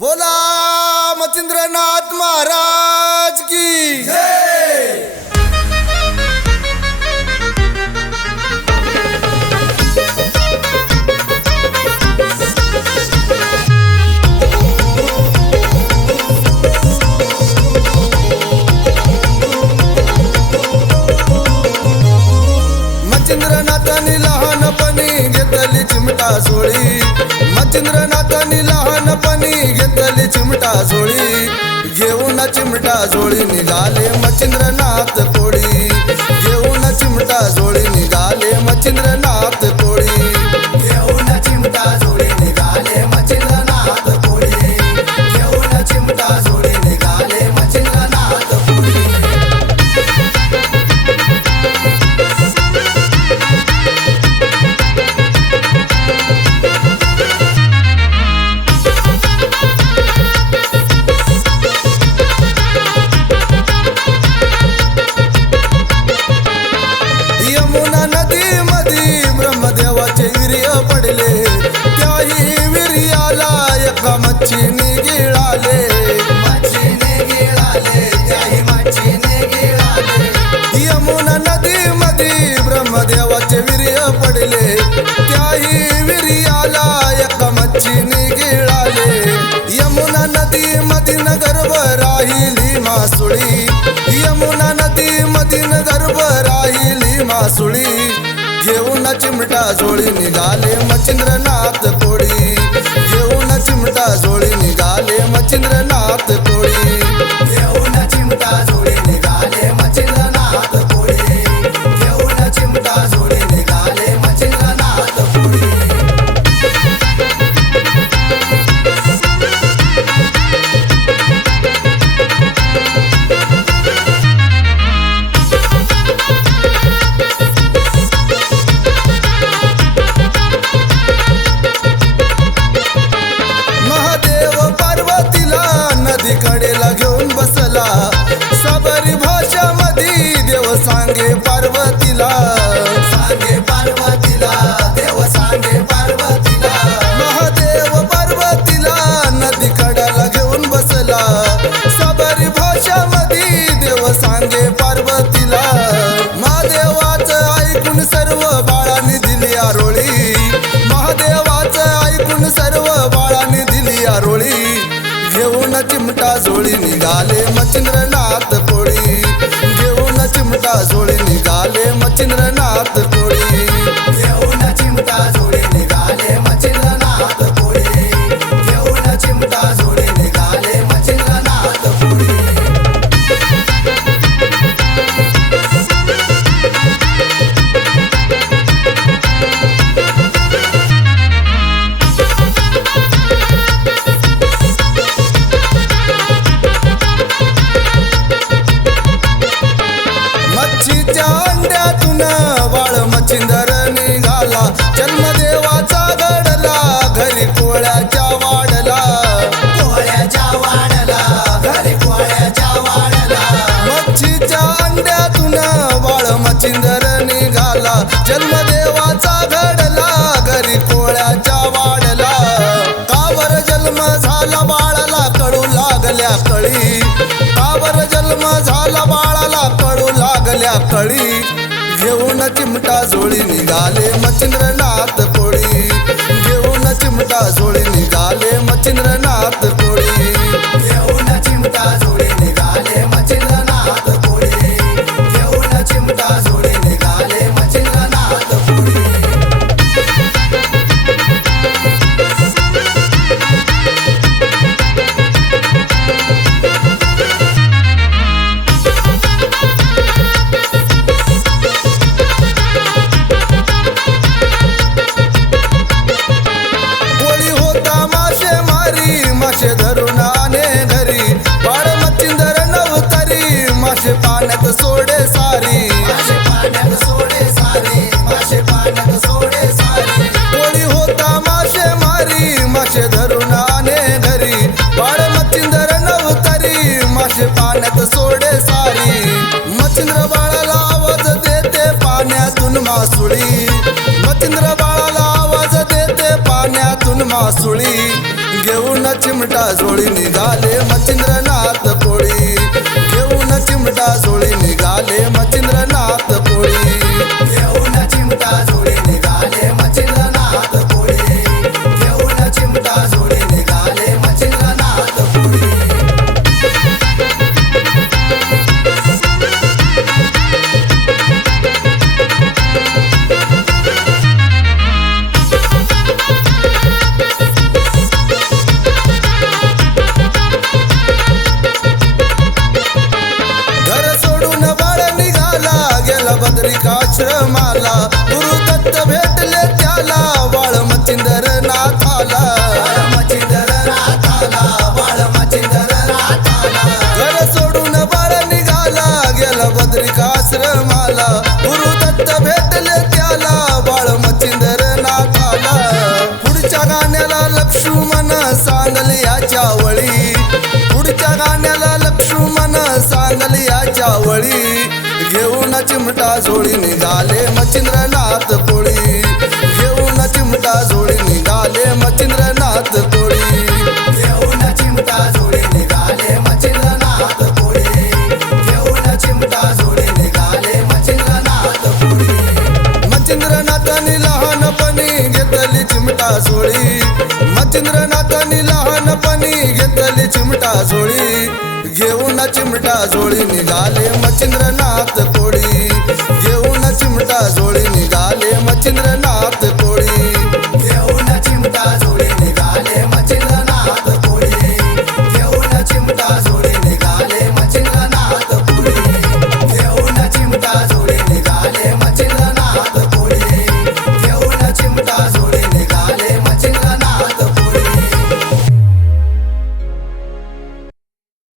बोला मच्छिंद्रनाथ महाराज की। मच्छिंद्रनाथांनी लहानपणी घेतली चिमटा सोळी मच्छिंद्रनाथांनी लहानपणी चिमटा झोळी. घेऊन चिमटा झोळी निघाले मच्छिंद्रनाथ कोळी घेऊन चिमटा झोळी निघाले मच्छीने गिळाले मच्छीने गिळाले त्याही मच्छीने गिळाले. यमुना नदी मधी ब्रह्मदेवाचे वीर्य पडले त्याही वीर्याला एका मच्छीने गिळाले. यमुना नदी मधीन गर्भ राहिली मासुळी यमुना नदी मधीन गर्भ राहिली मासुळी. घेऊन चिमटा जोळी निघाले मच्छिंद्रनाथ जोळी निघाले मच्छिंद्रनाथ ऐकून सर्व बाळांनी दिली आरोळी महादेवाचं ऐकून सर्व बाळांनी दिली आरोळी घेऊन चिमटा झोळी निघाले मच्छिंद्रनाथ कोळी. घेऊन चिमटा झोळी निघाले मच्छिंद्रनाथ जन्म झाला बाळाला कळू लागल्या कळी कावर जन्म झाला बाळाला कळू लागल्या कळी घेऊन चिमटा झोळी निघाले मच्छिंद्रनाथ कोळी. घेऊन चिमटा झोळी निघाले मच्छिंद्रनाथ मासुळी. घेऊन चिमटा झोळी निघाले मच्छिंद्रनाथ कोळी. घेऊन चिमटा झोळी निघाले मच्छिंद्रनाथ चिमटा झोळी निघाले मच्छिंद्रनाथ कोळी. घेऊन चिमटा झोळी निघाले मच्छिंद्रनाथ कोळी. घेऊन चिमटा झोळी निघाले मच्छिंद्रनाथ कोळी. घेऊन चिमटा झोळी निघाले मच्छिंद्रनाथ कोळी. मच्छिंद्रनाथांनी लहानपणी घेतली चिमटा झोळी मच्छिंद्रनाथांनी लहानपणी घेतली चिमटा झोळी घेऊन चिमटा झोळी निघाले मच्छिंद्रनाथ कोळी. घेऊन चिमटा जोळी